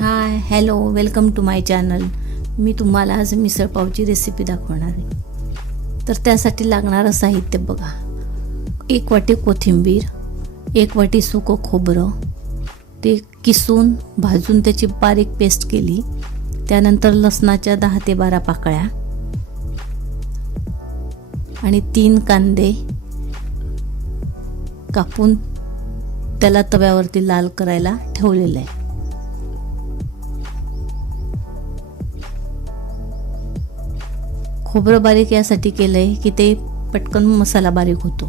Hi hello welcome to my channel मी तुम्हाला आज मिसळपावची recipe दाखवणार आहे. तर त्यासाठी लागणारं साहित्य बघा. एक वाटी कोथिंबीर एक वाटी सुकं खोबरं. ते किसून भाजून त्याची बारीक पेस्ट केली. त्यानंतर लसणाच्या दहा ते बारा पाकळ्या. आणि तीन कांदे कापून त्याला तव्यावरती लाल करायला ठेवलेलं आहे खोबरं बारीक यासाठी केलं आहे की ते पटकन मसाला बारीक होतो.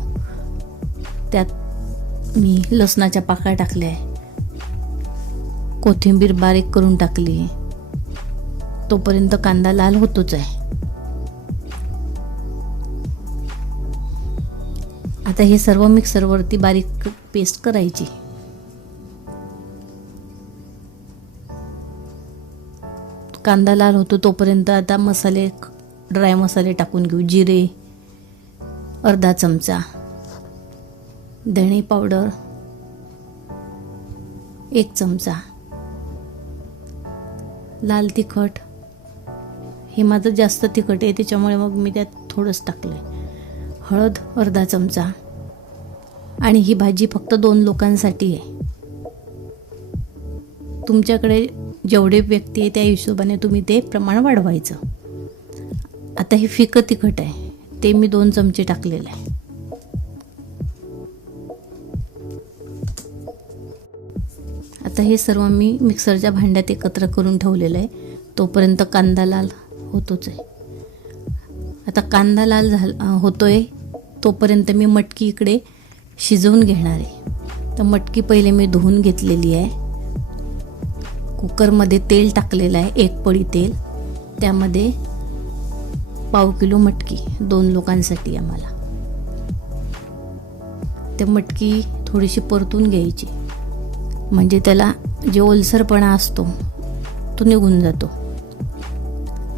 त्यात मी लसणाच्या पाकळ्या टाकल्या आहे. कोथिंबीर बारीक करून टाकली तोपर्यंत कांदा लाल होतोच आहे. आता हे सर्व मिक्सरवरती बारीक पेस्ट करायची. कांदा लाल होतो तोपर्यंत आता मसाले ड्राय मसाले टाकून घेऊ जिरे अर्धा चमचा धणे पावडर एक चमचा लाल तिखट. हे माझं जास्त तिखट आहे त्याच्यामुळे मग मी त्यात थोडंच टाकलं आहे हळद अर्धा चमचा. आणि ही भाजी फक्त दोन लोकांसाठी आहे. तुमच्याकडे जेवढे व्यक्ती आहे त्या हिशोबाने तुम्ही ते प्रमाण वाढवायचं. आता हे फिकं तिखट आहे. ते मी दोन चमचे टाकलेलं आहे. आता हे सर्व मी मिक्सरच्या भांड्यात एकत्र करून ठेवलेलं आहे. तोपर्यंत कांदा लाल होतोच आहे. आता कांदा लाल झाला होतोय. तोपर्यंत मी मटकी इकडे शिजवून घेणार आहे. तर मटकी पहिले मी धुवून घेतलेली आहे. कुकरमध्ये तेल टाकलेलं आहे. एक पळी तेल. त्यामध्ये पाव किलो मटकी दोन लोकांसाठी आम्हाला. त्या मटकी थोडीशी परतून घ्यायची. म्हणजे त्याला जे ओलसरपणा असतो तो निघून जातो.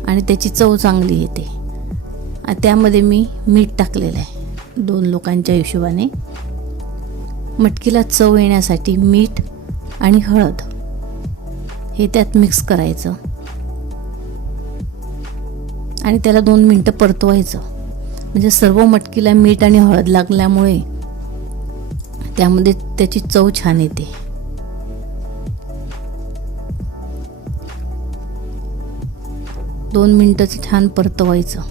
आणि त्याची चव चांगली येते. त्यामध्ये मी मीठ टाकलेलं आहे. दोन लोकांच्या हिशोबाने. मटकीला चव येण्यासाठी मीठ आणि हळद. हे त्यात मिक्स करायचं. आणि त्याला दोन मिनटं परतवायचं. म्हणजे सर्व मटकीला मीठ आणि हळद लागल्यामुळे त्यामध्ये त्याची चव छान येते. दोन मिनटं छान परतवायचं.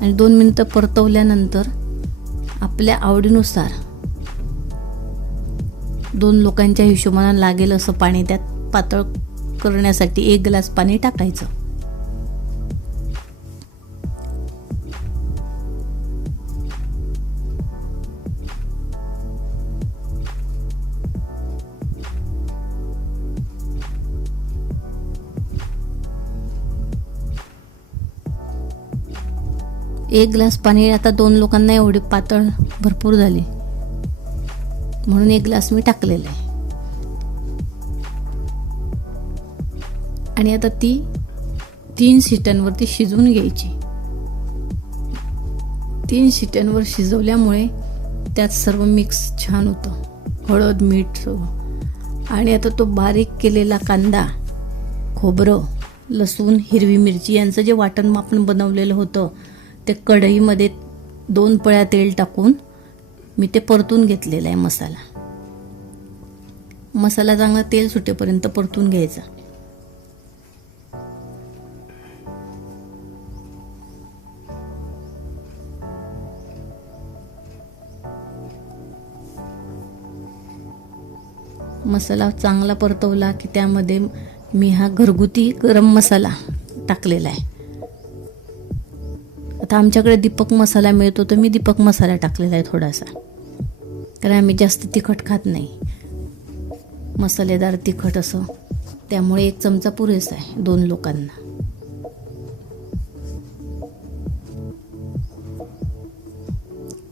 आणि दोन मिनटं परतवल्यानंतर आपल्या आवडीनुसार दोन लोकांच्या हिशोबानं लागेल असं पाणी त्यात पातळ करण्यासाठी एक ग्लास पाणी टाकायचं. एक ग्लास पाणी आता दोन लोकांना एवढी पातळ भरपूर झाली. म्हणून एक ग्लास मी टाकलेला आहे. आणि आता ती तीन शिट्यांवरती शिजवून घ्यायची. तीन शिट्यांवर शिजवल्यामुळे त्यात सर्व मिक्स छान होतं. हळद मीठ सर्व आणि आता तो बारीक केलेला कांदा खोबरं लसूण हिरवी मिरची यांचं जे वाटण आपण बनवलेलं होतं ते कढईमध्ये दोन पळ्या तेल टाकून मी ते परतून घेतलेलं आहे मसाला. मसाला चांगला तेल सुटेपर्यंत परतून घ्यायचा. मसाला चांगला परतवला की त्यामध्ये मी हा घरगुती गरम मसाला टाकलेला आहे. आता आमच्याकडे दीपक मसाला मिळतो तर मी दीपक मसाला टाकलेला आहे थोडासा. कारण आम्ही जास्त तिखट खात नाही. मसालेदार तिखट असं. त्यामुळे एक चमचा पुरेसा आहे दोन लोकांना.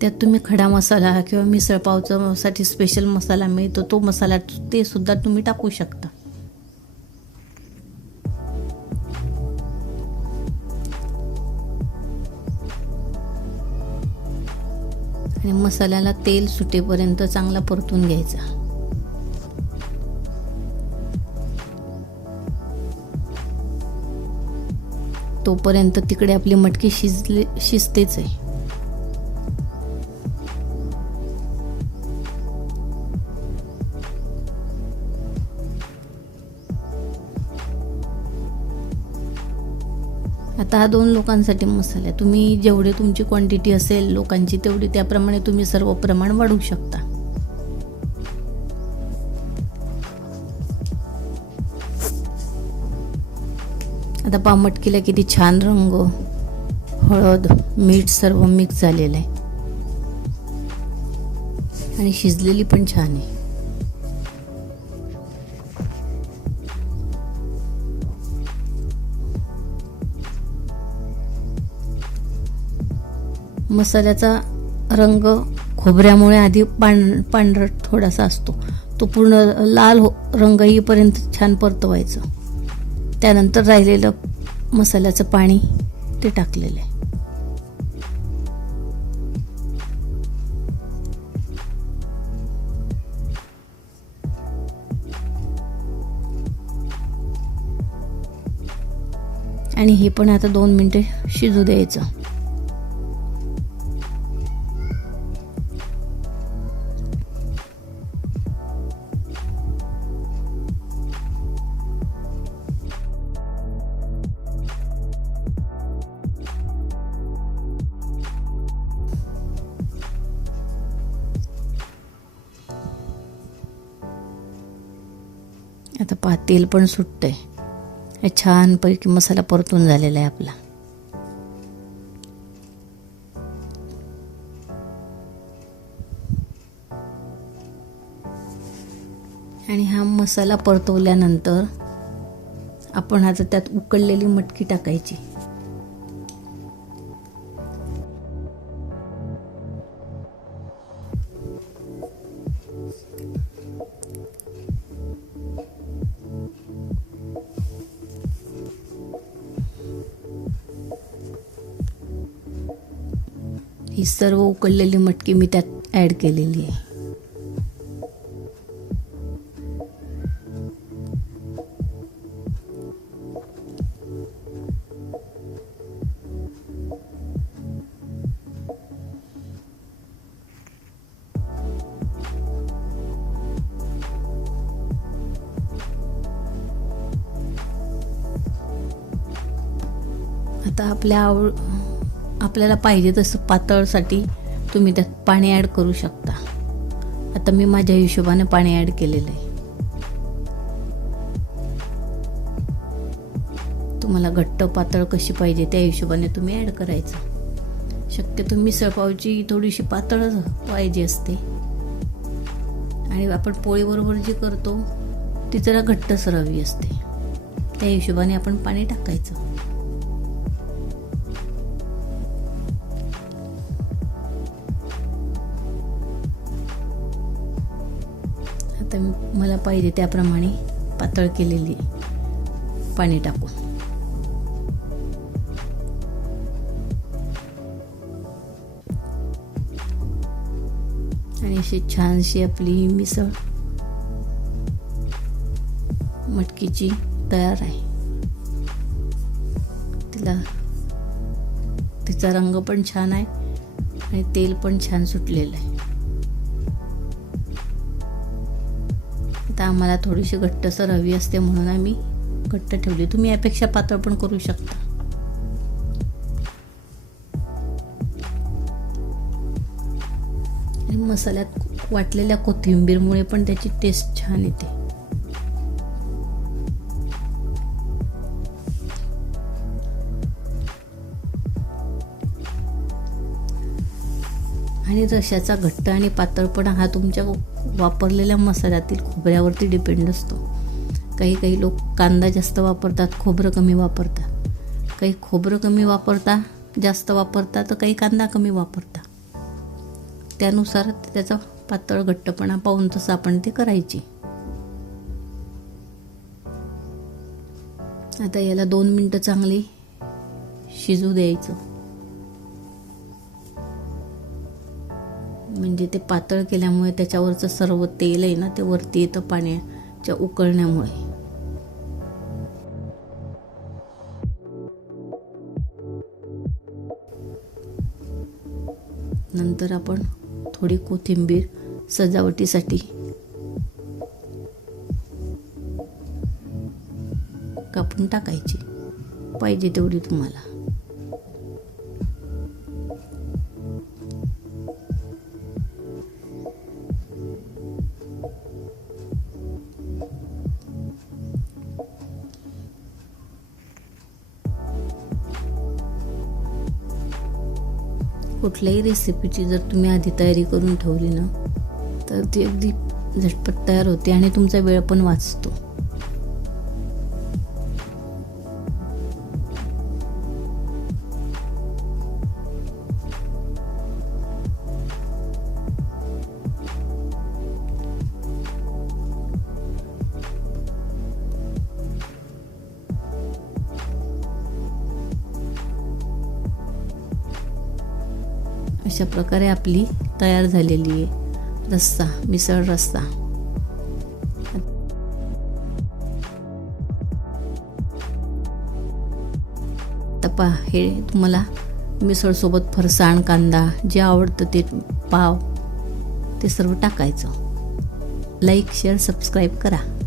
त्यात तुम्ही खडा मसाला किंवा मिसळपावचासाठी स्पेशल मसाला मिळतो तो मसाला ते सुद्धा तुम्ही टाकू शकता. आणि मसाल्याला तेल सुटेपर्यंत चांगला परतून घ्यायचा. तोपर्यंत तिकडे आपली मटकी शिजले शिजतेच आहे. आता दोन लोकांसाठी मसाला आहे. तुम्ही जेवढे तुमची क्वांटिटी असेल लोकांची तेवढी त्याप्रमाणे तुम्ही सर्व प्रमाण वाढवू शकता. आता पहा मटकीला किती छान रंग हळद मीठ सर्व मिक्स झालेलं आहे. आणि शिजलेली पण छान आहे. मसाल्याचा रंग खोबऱ्यामुळे आधी पांढ पांढरट थोडासा असतो. तो पूर्ण लाल हो रंग येईपर्यंत छान परतवायचं. त्यानंतर राहिलेलं मसाल्याचं पाणी ते टाकलेलं आहे. आणि हे पण आता दोन मिनटे शिजू द्यायचं. आता पहा तेल पण सुटतंय. हे छानपैकी मसाला परतून झालेला आहे आपला. आणि हा मसाला परतवल्यानंतर आपण आता त्यात उकळलेली मटकी टाकायची. ही सर्व उकडलेली मटकी मी त्यात ॲड केलेली आहे. आता आपल्या आवड आपल्याला पाहिजे तसं पातळसाठी तुम्ही त्यात पाणी ॲड करू शकता. आता मी माझ्या हिशोबाने पाणी ॲड केलेलं आहे. तुम्हाला घट्ट पातळ कशी पाहिजे त्या हिशोबाने तुम्ही ॲड करायचं. शक्यतो मिसळपावची थोडीशी पातळ पाहिजे असते. आणि आपण पोळीबरोबर जी करतो ती जरा घट्ट रवी असते. त्या हिशोबाने आपण पाणी टाकायचं. आता मला पाहिजे त्याप्रमाणे पातळ केलेली पाणी टाकून. आणि अशी छानशी आपली मिसळ मटकीची तयार आहे. तिला तिचा रंग पण छान आहे आणि तेल पण छान सुटलेलं आहे. आता आम्हाला थोडीशी घट्टसर हवी असते म्हणून आम्ही घट्ट ठेवली. तुम्ही यापेक्षा पातळ पण करू शकता. आणि मसाल्यात वाटलेल्या कोथिंबीरमुळे पण त्याची टेस्ट छान येते. आणि रशाचा घट्ट आणि पातळपणा हा तुमच्या वापरलेल्या मसाल्यातील खोबऱ्यावरती डिपेंड असतो. काही काही लोक कांदा जास्त वापरतात खोबरं कमी वापरतात. काही खोबरं कमी वापरता जास्त वापरता तर काही कांदा कमी वापरता. त्यानुसार त्याचा पातळ घट्टपणा पाहून तसं आपण ते करायची. आता याला दोन मिनटं चांगली शिजू द्यायचं. म्हणजे ते पातळ केल्यामुळे त्याच्यावरचं सर्व तेल आहे ना ते वरती येतं पाण्याच्या उकळण्यामुळे. नंतर आपण थोडी कोथिंबीर सजावटीसाठी कापून टाकायची. पाहिजे तेवढी तुम्हाला. कुठल्याही रेसिपीची जर तुम्ही आधी तयारी करून ठेवली ना तर ती अगदी झटपट तयार होते आणि तुमचा वेळ पण वाचतो. अशा प्रकारे आपली तयार झालेली आहे. रस्सा मिसळ रस्सा. तपा हे तुम्हाला मिसळसोबत फरसाण कांदा जे आवडतं ते पाव ते सर्व टाकायचं. लाईक शेअर सबस्क्राईब करा.